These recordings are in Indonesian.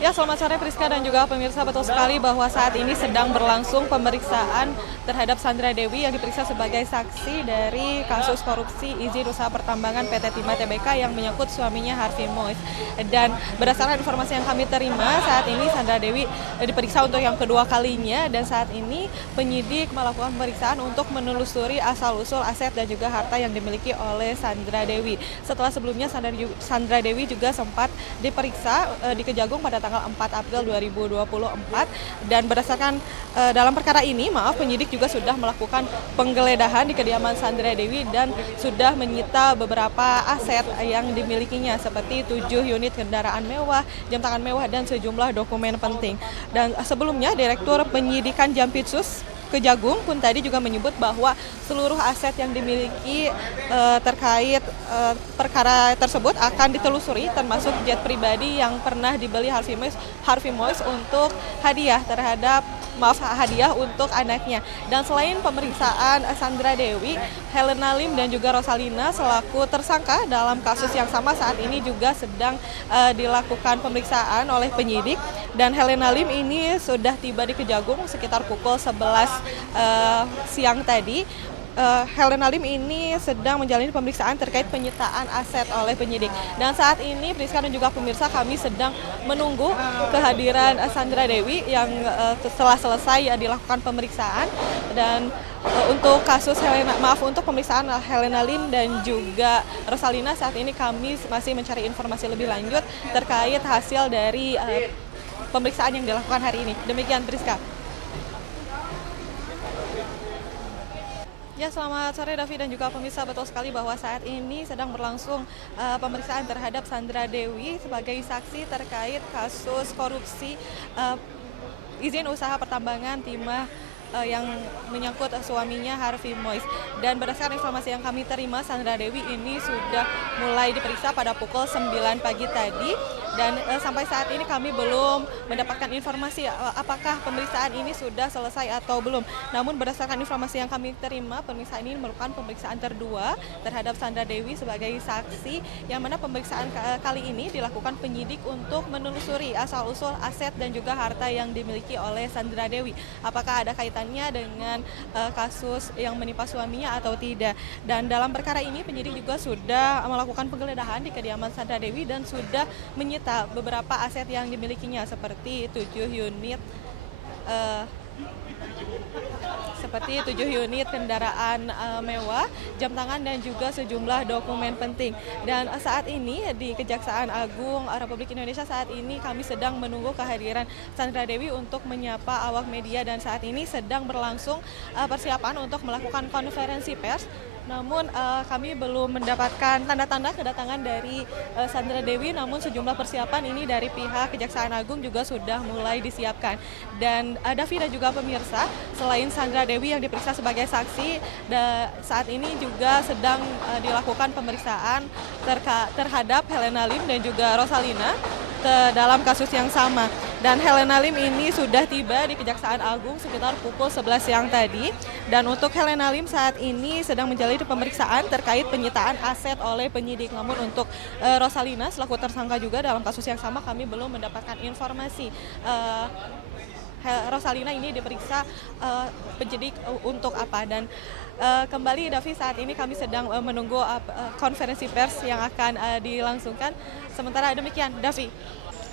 Ya, selamat sore Priska dan juga pemirsa. Betul sekali bahwa saat ini sedang berlangsung pemeriksaan terhadap Sandra Dewi yang diperiksa sebagai saksi dari kasus korupsi izin usaha pertambangan PT Timah Tbk yang menyangkut suaminya Harvey Mois. Dan berdasarkan informasi yang kami terima, saat ini Sandra Dewi diperiksa untuk yang kedua kalinya dan saat ini penyidik melakukan pemeriksaan untuk menelusuri asal-usul aset dan juga harta yang dimiliki oleh Sandra Dewi. Setelah sebelumnya Sandra Dewi juga sempat diperiksa di Kejagung pada tanggal 4 April 2024 dan berdasarkan dalam perkara ini, penyidik juga sudah melakukan penggeledahan di kediaman Sandra Dewi dan sudah menyita beberapa aset yang dimilikinya seperti 7 unit kendaraan mewah, jam tangan mewah dan sejumlah dokumen penting. Dan sebelumnya Direktur Penyidikan Jampitsus Kejagung pun tadi juga menyebut bahwa seluruh aset yang dimiliki terkait perkara tersebut akan ditelusuri, termasuk jet pribadi yang pernah dibeli Harvey Mois untuk hadiah untuk anaknya. Dan selain pemeriksaan Sandra Dewi, Helena Lim dan juga Rosalina selaku tersangka dalam kasus yang sama saat ini juga sedang dilakukan pemeriksaan oleh penyidik. Dan Helena Lim ini sudah tiba di Kejagung sekitar pukul 11 siang tadi. Helena Lim ini sedang menjalani pemeriksaan terkait penyitaan aset oleh penyidik. Dan saat ini Priska dan juga pemirsa, kami sedang menunggu kehadiran Sandra Dewi yang setelah selesai dilakukan pemeriksaan. Dan untuk untuk pemeriksaan Helena Lim dan juga Rosalina, saat ini kami masih mencari informasi lebih lanjut terkait hasil dari pemeriksaan yang dilakukan hari ini. Demikian Priska. Ya, selamat sore Davi dan juga pemirsa. Betul sekali bahwa saat ini sedang berlangsung pemeriksaan terhadap Sandra Dewi sebagai saksi terkait kasus korupsi izin usaha pertambangan timah yang menyangkut suaminya Harvey Mois. Dan berdasarkan informasi yang kami terima, Sandra Dewi ini sudah mulai diperiksa pada pukul 9 pagi tadi. Dan sampai saat ini kami belum mendapatkan informasi apakah pemeriksaan ini sudah selesai atau belum. Namun berdasarkan informasi yang kami terima, pemeriksaan ini merupakan pemeriksaan kedua terhadap Sandra Dewi sebagai saksi, yang mana pemeriksaan kali ini dilakukan penyidik untuk menelusuri asal-usul aset dan juga harta yang dimiliki oleh Sandra Dewi. Apakah ada kaitannya dengan kasus yang menimpa suaminya atau tidak. Dan dalam perkara ini penyidik juga sudah melakukan penggeledahan di kediaman Sandra Dewi dan sudah menyita beberapa aset yang dimilikinya seperti 7 unit kendaraan mewah, jam tangan dan juga sejumlah dokumen penting. Dan saat ini di Kejaksaan Agung Republik Indonesia saat ini kami sedang menunggu kehadiran Sandra Dewi untuk menyapa awak media, dan saat ini sedang berlangsung persiapan untuk melakukan konferensi pers. Namun kami belum mendapatkan tanda-tanda kedatangan dari Sandra Dewi, namun sejumlah persiapan ini dari pihak Kejaksaan Agung juga sudah mulai disiapkan. Dan Davi dan juga pemirsa, selain Sandra Dewi yang diperiksa sebagai saksi, saat ini juga sedang dilakukan pemeriksaan terhadap Helena Lim dan juga Rosalina dalam kasus yang sama. Dan Helena Lim ini sudah tiba di Kejaksaan Agung sekitar pukul 11 siang tadi. Dan untuk Helena Lim saat ini sedang menjalani pemeriksaan terkait penyitaan aset oleh penyidik. Namun untuk Rosalina selaku tersangka juga dalam kasus yang sama, kami belum mendapatkan informasi. Rosalina ini diperiksa penyidik untuk apa. Dan kembali Davi, saat ini kami sedang menunggu konferensi pers yang akan dilangsungkan. Sementara demikian, Davi.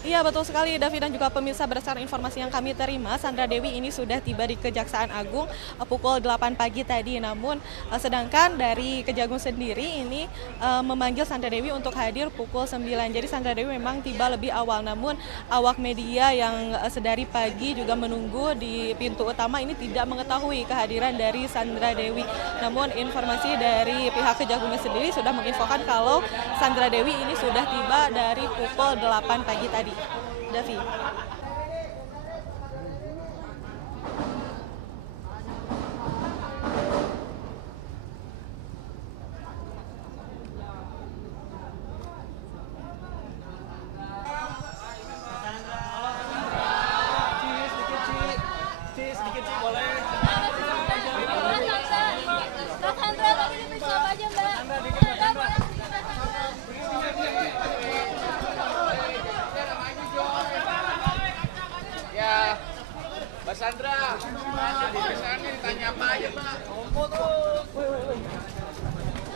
Iya, betul sekali Davi dan juga pemirsa, berdasarkan informasi yang kami terima, Sandra Dewi ini sudah tiba di Kejaksaan Agung pukul 8 pagi tadi. Namun sedangkan dari Kejagung sendiri ini memanggil Sandra Dewi untuk hadir pukul 9. Jadi Sandra Dewi memang tiba lebih awal, namun awak media yang sedari pagi juga menunggu di pintu utama ini tidak mengetahui kehadiran dari Sandra Dewi. Namun informasi dari pihak Kejagungnya sendiri sudah menginfokan kalau Sandra Dewi ini sudah tiba dari pukul 8 pagi tadi. Davi.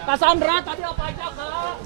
Cassandra tadi apa aja, Kak?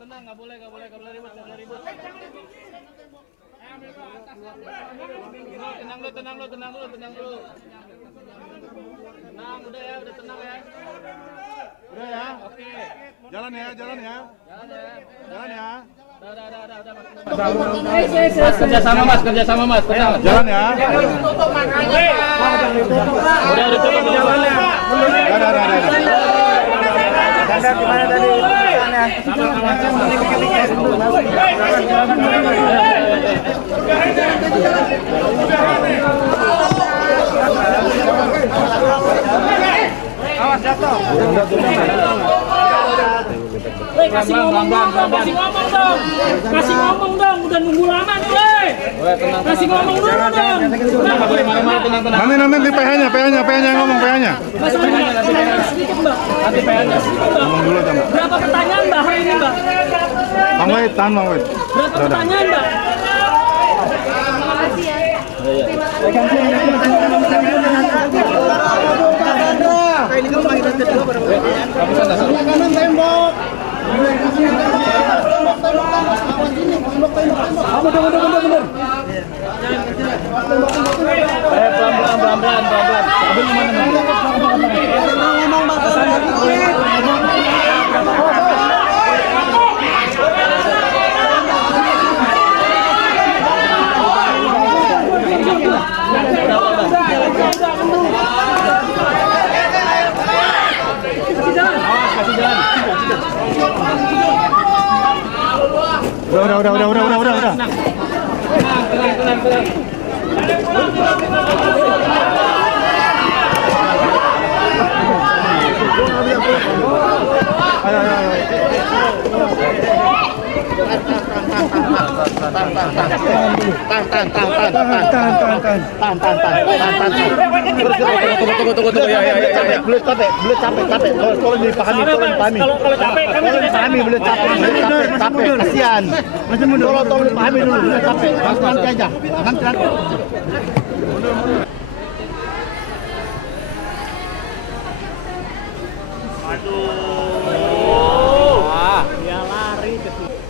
Tenang, nggak boleh ribut, Tenang dulu. Tenang, udah tenang ya. Udah ya. Oke. Jalan ya. Jalan ya. Udah. Kerjasama mas. Jalan ya. Udah ditutup jalannya. Anda gimana tadi? Awas jatuh. Kasih ngomong dong, udah nunggu lama nih, weh. Kasih ngomong dulu dong. Nanti PH-nya ngomong PH-nya. Sedikit, Mbak. Nanti PH-nya. Ngomong dulu, Mbak. Berapa pertanyaan, Mbak, hari ini, Mbak? Bang Wait. Berapa pertanyaan, Mbak? Kanan tembok. Bener. Pelan-pelan. Udah. Tenang. Tunggu. Ya. Belum capek. Tolong dipahami. Kalau capek kami tidak Pahami, belum capek. Kasihan. Tolong dipahami dulu, belum capek. Nanti aja. Nanti.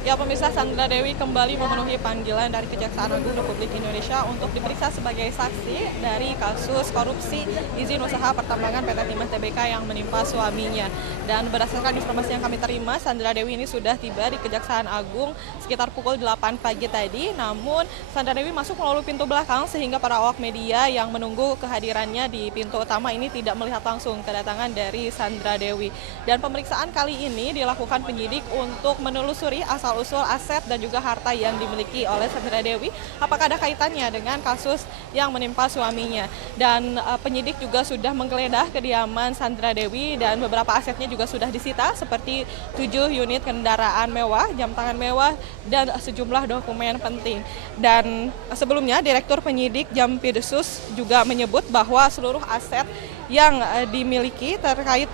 Ya pemirsa, Sandra Dewi kembali memenuhi panggilan dari Kejaksaan Agung Republik Indonesia untuk diperiksa sebagai saksi dari kasus korupsi izin usaha pertambangan PT Timah Tbk yang menimpa suaminya. Dan berdasarkan informasi yang kami terima, Sandra Dewi ini sudah tiba di Kejaksaan Agung sekitar pukul 8 pagi tadi. Namun Sandra Dewi masuk melalui pintu belakang sehingga para awak media yang menunggu kehadirannya di pintu utama ini tidak melihat langsung kedatangan dari Sandra Dewi. Dan pemeriksaan kali ini dilakukan penyidik untuk menelusuri asal asal-usul aset dan juga harta yang dimiliki oleh Sandra Dewi, apakah ada kaitannya dengan kasus yang menimpa suaminya. Dan penyidik juga sudah menggeledah kediaman Sandra Dewi dan beberapa asetnya juga sudah disita seperti 7 unit kendaraan mewah, jam tangan mewah, dan sejumlah dokumen penting. Dan sebelumnya Direktur Penyidik Jampidsus juga menyebut bahwa seluruh aset yang dimiliki terkait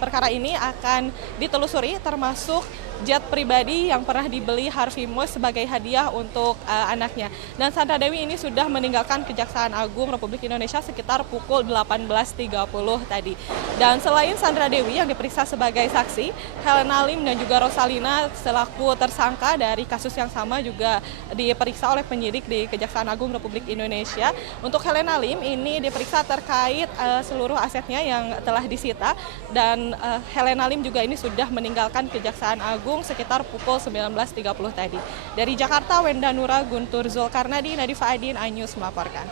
perkara ini akan ditelusuri, termasuk jet pribadi yang pernah dibeli Harvey Moise sebagai hadiah untuk anaknya. Dan Sandra Dewi ini sudah meninggalkan Kejaksaan Agung Republik Indonesia sekitar pukul 18.30 tadi. Dan selain Sandra Dewi yang diperiksa sebagai saksi, Helena Lim dan juga Rosalina selaku tersangka dari kasus yang sama juga diperiksa oleh penyidik di Kejaksaan Agung Republik Indonesia. Untuk Helena Lim ini diperiksa terkait seluruh asetnya yang telah disita, dan Helena Lim juga ini sudah meninggalkan Kejaksaan Agung sekitar pukul 19.30 tadi. Dari Jakarta, Wenda Nura, Guntur Zulkarnadi, Nadifa Adin, iNews melaporkan.